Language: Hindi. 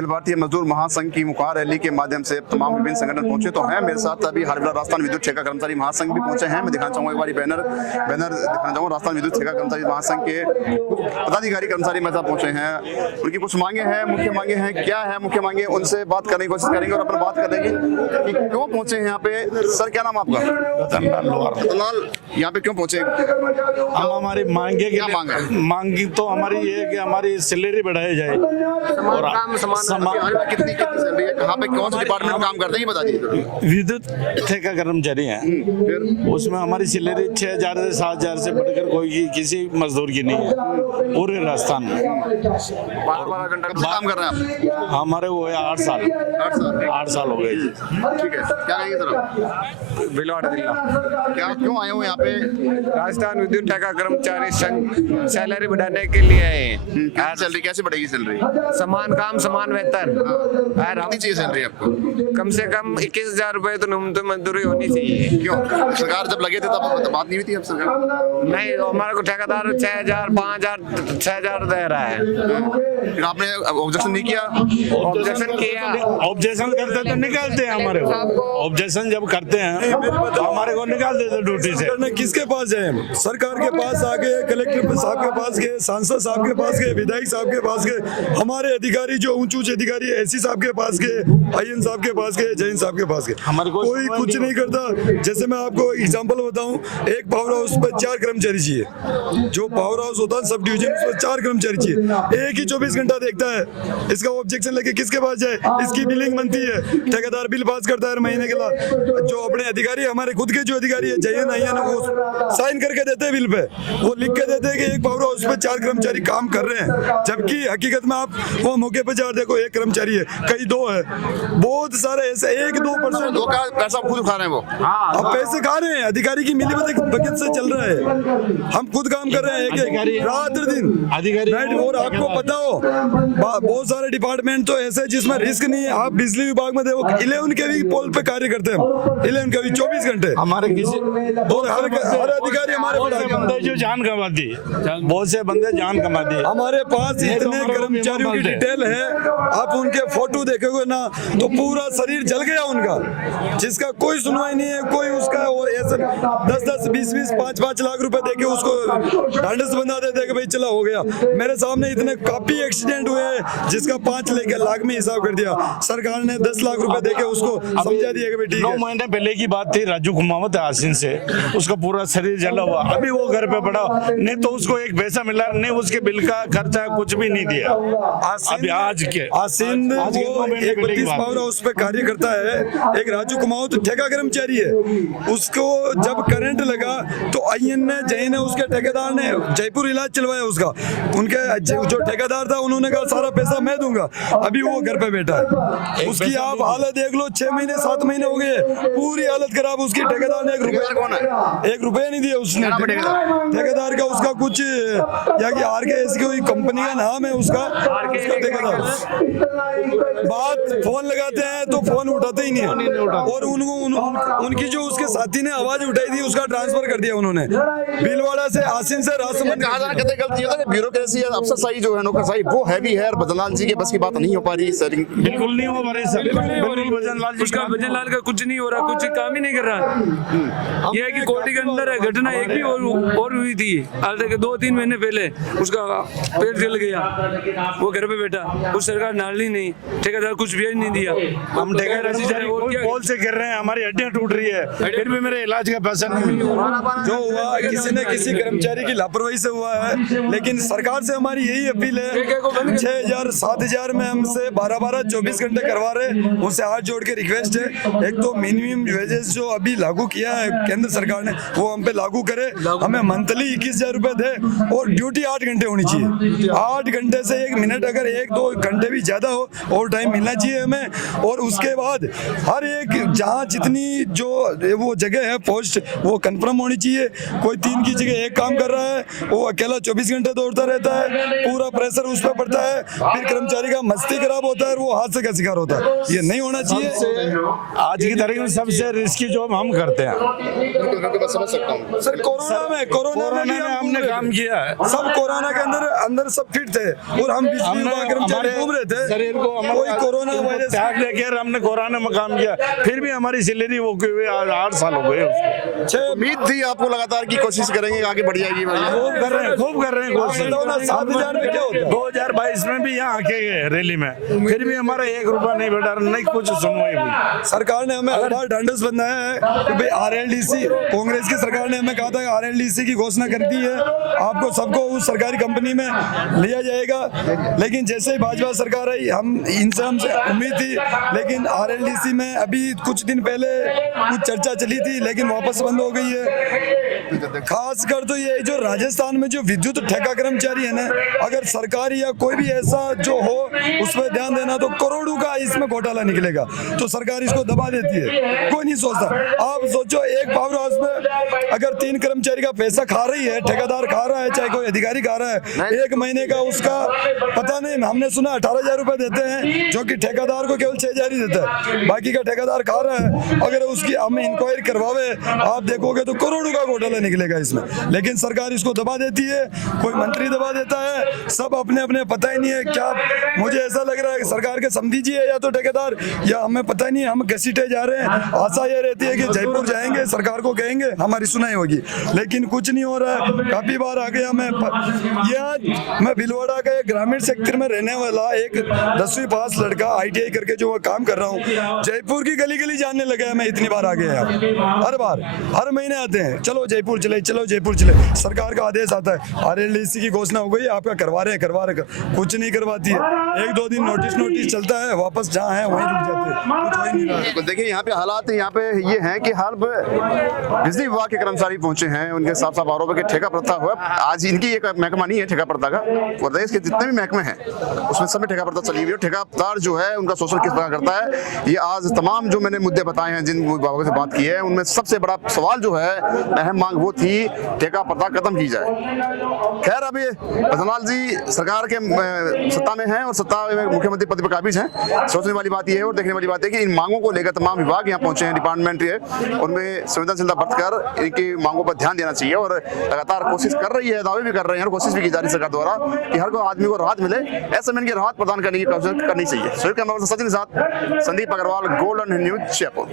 अखिल भारतीय मजदूर महासंघ की मुखार रैली के माध्यम से तमाम विभिन्न संगठन पहुंचे तो हैं। मेरे साथ अभी हार्डवेयर राजस्थान विद्युत ठेका कर्मचारी महासंघ भी पहुंचे हैं। मैं दिखाना चाहूंगा एक बार बैनर दिखाना चाहूंगा। राजस्थान विद्युत ठेका कर्मचारी महासंघ के पदाधिकारी कर्मचारी मेरे साथ पहुंचे हैं। उनकी कुछ मांगे हैं, मुख्य मांगे हैं। क्या है मुख्य मांगे, उनसे बात करने की कोशिश करेंगे और अपन बात करेंगे कि क्यों पहुंचे हैं यहाँ पे। सर क्या नाम आपका? रतनलाल, यहाँ पे क्यों पहुंचे? हम हमारी मांगे क्या मांग है? मांगी तो हमारी ये है कि हमारी सैलरी बढ़ाई जाए और कितनी सैलरी है, कहाँ पे कौन से डिपार्टमेंट में काम करते हैं ये बता दीजिए। विद्युत ठेका कर्मचारी हैं, उसमें हमारी सैलरी 6,000 से 7,000 से बढ़कर कोई किसी मजदूर की नहीं है पूरे राजस्थान में। 12 घंटा काम कर रहे हैं आप? हमारे वो है 8 साल 8 साल हो गए जी। ठीक है, क्या कहेंगे सर आप? बिलवाड़ा जिला क्या क्यों आए हो यहाँ पे? राजस्थान विद्युत ठेका कर्मचारी संघ सैलरी बढ़ाने के लिए आए हैं। क्या सैलरी कैसे बढ़ेगी? सैलरी समान काम समान वेतन और हम कितनी चाहिए सैलरी आपको? कम से कम 21,000 रुपए तो न्यूनतम मजदूरी होनी चाहिए। क्यों? सरकार जब लगे थे तब बात नहीं हुई थी? अब सरकार नहीं, हमारे को ठेकेदार 6,000 5,000 6,000 दे रहा है। फिर आपने ऑब्जेक्शन नहीं किया? ऑब्जेक्शन किया, ऑब्जेक्शन करते तो निकालते हैं हमारे को। ऑब्जेक्शन जब करते हैं तो हमारे को निकाल देते ड्यूटी से। किसके पास जाए हम? सरकार के पास आगे, कलेक्टर साहब के पास गए, सांसद साहब के पास गए, विधायक साहब के पास गए, हमारे अधिकारी जो ऊंचे अधिकारी एससी साहब के पास गए, आईएन साहब के पास गए, जैन साहब के पास गए, कोई कुछ नहीं करता। जैसे मैं आपको एग्जांपल बताऊं, एक पावर हाउस पर 4 कर्मचारी चाहिए। जो पावर हाउस होता है सब डिवीजन, उसमें 4 कर्मचारी चाहिए। एक ही 24 घंटा देखता है। इसका ऑब्जेक्शन लेके किसके पास जाए? इसकी बिलिंग बनती है, ठेकेदार बिल पास करता है हर महीने के लिए। जो अपने अधिकारी, हमारे खुद के जो अधिकारी है जैन आईएन, वो साइन करके देते हैं बिल पे, वो लिख के देते हैं कि एक पावर हाउस पे 4 कर्मचारी काम कर रहे हैं। जबकि हकीकत में आप वो मौके पे जा देखो, 1 कर्मचारी है, कई 2 है। बहुत सारे ऐसे 1-2% दो का पैसा खुद खा रहे हैं वो। अब पैसे खा रहे हैं, अधिकारी की मिली भगत से चल रहा है। हम खुद काम कर रहे हैं रात दिन अधिकारी। और आपको पता हो बहुत सारे डिपार्टमेंट तो ऐसे जिसमें रिस्क नहीं है। आप बिजली विभाग में देखो, 11 के भी पोल पे कार्य करते हैं, 11 के भी 24 घंटे हमारे किसी और हर अधिकारी हमारे बंदे जो जान कमा दी, बहुत से बंदे जान कमा दी। हमारे पास इतने कर्मचारियों की डिटेल है, आप उनके फोटो देखेंगे ना तो पूरा शरीर जल गया उनका, जिसका कोई सुनवाई नहीं है। कोई उसका 10-10, 20-20, 5-5 लाख रुपए देके उसको ढांढस बंधा देते कि भाई चला हो गया। मेरे सामने इतने काफी एक्सीडेंट हुए हैं जिसका 5 लाख में हिसाब कर दिया। सरकार ने 10 लाख रुपए देके उसको समझा दिया कि भाई ठीक है। 9 महीने पहले की बात थी, राजू कुमावत आसिन से, उसका पूरा शरीर जला हुआ, अभी वो घर पे पड़ा, नहीं तो उसको एक पैसा मिला नहीं, उसके बिल का खर्चा कुछ भी नहीं दिया। अभी आज के आसिन वो 31 पावर हाउस पे कार्य करता है। एक राजू कुमावत ठेका कर्मचारी है, उसको जब करंट लगा तो आईएन ने, जैन ने, उसके ठेकेदार ने जयपुर इलाज चलवाया उसका। उनके जो ठेकेदार था उन्होंने कहा सारा पैसा मैं दूंगा। अभी वो घर पे बैठा है, उसकी आप हालत देख लो। 6 महीने 7 महीने हो गए, पूरी हालत खराब। उसकी ठेकेदार ने 1 रुपया नहीं दिया उसने। ठेकेदार का उसका कुछ या कि RKS की कोई कंपनी का नाम है उसका ठेकेदार। बात फोन लगाते हैं तो फोन उठाते ही नहीं है। और उनकी जो उसके साथी ने आवाज उठाई थी उसका ट्रांसफर कर दिया उन्होंने भीलवाड़ा से, आसिन से राजसमंद। ब्यूरोक्रेसी अफसरशाही जो है, नौकरशाही, वो हैवी है और बदनलाल जी के बस की बात नहीं हो पा रही सर। बिल्कुल नहीं हो पा रही सर, बिल्कुल भजनलाल का कुछ नहीं हो रहा, कुछ काम ही नहीं कर रहा। यह है कि कोर्ट के अंदर है घटना एक भी और हुई थी 2-3 महीने पहले, उसका पेट जल गया, वो घर पे बैठा, उस सरकार नाली नहीं, ठेकेदार कुछ भी नहीं दिया। हम ठेकेदार बोल से कर रहे हैं, हमारी हड्डियां टूट रही है, फिर भी मेरे इलाज का पैसा नहीं मिला। जो हुआ किसी न किसी कर्मचारी की लापरवाही से हुआ है। लेकिन सरकार से हमारी यही अपील है, 6,000 7,000 में हमसे 12-12 24 घंटे करवा रहे, उनसे हाथ जोड़ के रिक्वेस्ट है, एक तो मिनिमम वेजेस जो अभी लागू किया है केंद्र सरकार ने वो हम पे लागू करे। हमें मंथली 21,000 रुपए दे और ड्यूटी 8 घंटे होनी चाहिए। 8 घंटे से 1 मिनट अगर 1-2 घंटे भी ज्यादा हो और टाइम मिलना चाहिए हमें। और उसके बाद हर एक जहाँ जितनी जो वो जगह है पोस्ट वो कंफर्म होनी चाहिए। कोई 3 की जगह 1 काम कर रहा है, वो अकेला 24 घंटे दौड़ता रहता है, पूरा प्रेशर उस उस पर पड़ता है, फिर कर्मचारी का मस्ती खराब होता है और वो हादसे का शिकार होता है। ये नहीं होना चाहिए। आज की तारीख में सबसे रिस्की जॉब हम करते हैं। मैं समझ सकता हूँ सर कोरोना में भी हमने काम किया है। सब कोरोना के अंदर सब फिट थे और हम बिजली विभाग कर्मचारी घूम रहे थे, शरीर को कोई कोरोना वायरस त्याग लेकर हमने कोरोना में काम किया, फिर भी हमारी सैलरी वो हुए 8 साल हो गए उसको। उम्मीद थी आपको लगातार की कोशिश करेंगे आगे बढ़ जाएगी बढ़िया। खूब कर रहे हैं कोशिश। 7,000 में क्या होता है? 2022 में भी यहाँ आके गए रैली में, फिर भी हमारा 1 रुपया नहीं बढ़ा, नहीं कुछ सुनवाई हुई। सरकार ने हमें हर बार ढांढस बनाया है कि भाई आरएलडीसी, कांग्रेस की सरकार ने हमें कहा था कि आरएलडीसी की घोषणा कर दी है, आपको सबको उस सरकारी कंपनी में लिया जाएगा। लेकिन जैसे ही भाजपा सरकार आई, हमसे उम्मीद थी, लेकिन आरएलडीसी में अभी कुछ दिन पहले कुछ चर्चा चली थी लेकिन वापस बंद हो गई है। खासकर तो ये जो राजस्थान में जो विद्युत ठेका कर्मचारी है ना, अगर सरकारी या कोई भी ऐसा जो हो उस पर ध्यान देना तो करोड़ों का इसमें घोटाला निकलेगा। तो सरकार इसको दबा देती है, कोई नहीं सोचता। आप सोचो एक पावर हाउस में अगर 3 कर्मचारी का पैसा खा रही है, ठेकेदार खा रहा है, चाहे कोई अधिकारी खा रहा है, 1 महीने का उसका पता नहीं, हमने सुना 18,000 रुपए देते हैं, जो कि ठेकेदार को केवल 6,000 ही देता है, बाकी का ठेकेदार खा रहा है। अगर उसकी हमें इंक्वायरी करवावे, आप देखोगे तो करोड़ों का घोटाला निकलेगा इसमें। लेकिन सरकार इसको दबा देती है, कोई मंत्री दबा देता है, सब अपने अपने, पता ही नहीं है क्या। मुझे ऐसा लग रहा है कि सरकार के समझी जी है या तो ठेकेदार, या हमें पता ही नहीं, हम घसीटे जा रहे हैं। आशा ये रहती है कि जयपुर जाएंगे, सरकार को कहेंगे, हमारी सुनाई होगी, लेकिन कुछ नहीं हो रहा है। काफी बार आ गया ये आज मैं भीलवाड़ा के ग्रामीण क्षेत्र में रहने वाला एक 10वीं पास लड़का ITI करके जो काम कर रहा हूँ, जयपुर की गली गली जानने लगा है। मैं इतनी बार आ गया, हर बार हर महीने आते हैं, चलो जयपुर चले, चलो जयपुर चले। सरकार का आदेश आता है, आरएलडीसी की घोषणा हो गई, आपका करवा रहे हैं, कुछ नहीं करवाती है। 1-2 दिन नोटिस चलता है, वापस जहाँ है वहीं रुक जाते हैं, कुछ हो ही नहीं रहा। देखिए यहाँ पे हालात यहाँ पे ये हैं कि हाल बिजली विभाग के कर्मचारी पहुंचे हैं, उनके साफ साफ आरोप है कि ठेका प्रथा हुआ। आज इनकी एक महकमा नहीं है ठेका प्रथा का, प्रदेश के जितने भी महकमे हैं उसमें सब में ठेका प्रथा चली हुई है। ठेकेदार जो है उनका शोषण किस प्रकार करता है, ये आज तमाम जो मैंने मुद्दे बताए हैं, जिन विभागों से बात की है, उनमें सबसे बड़ा सवाल जो है, अहम मांग वो थी ठेका प्रथा खत्म की जाए। खैर अभी भजनलाल जी सरकार के सत्ता में हैं और सत्ता में मुख्यमंत्री पद पर काबिज हैं। सोचने वाली बात यह है और देखने वाली बात है कि इन मांगों को लेकर तमाम विभाग यहाँ पहुंचे हैं, डिपार्टमेंट है, उनमें संवेदनशीलता बरतकर इनकी मांगों पर ध्यान देना चाहिए और लगातार कोशिश कर रही है, दावे भी कर रहे हैं और कोशिश भी की जा रही है सरकार द्वारा कि हर कोई आदमी को राहत मिले। ऐसे में इनकी राहत प्रदान करने की कोशिश करनी चाहिए। सचिन के साथ संदीप अग्रवाल, गोल्डन न्यूज जयपुर।